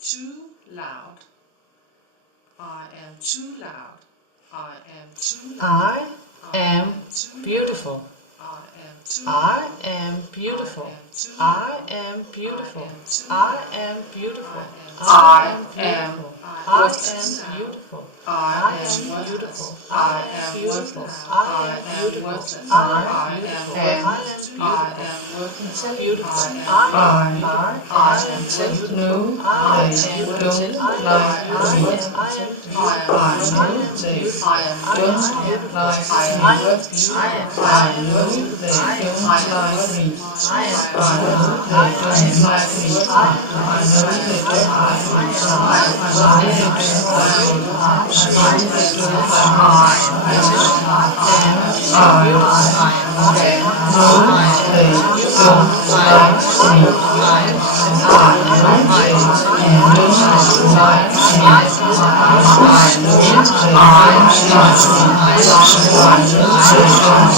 too loud. I am too loud. I am too loud. I am beautiful. I am beautiful. I am beautiful. I am beautiful. I am beautiful. I am beautiful. I am beautiful. I am beautiful. I am beautiful. I am beautiful. I am beautiful. I am just no. I am don't like me. I am don't they don't like me. I know they don't like me. I know they don't like me. I know they don't like me. I know they don't like me. I know they don't like me. I know they don't like me.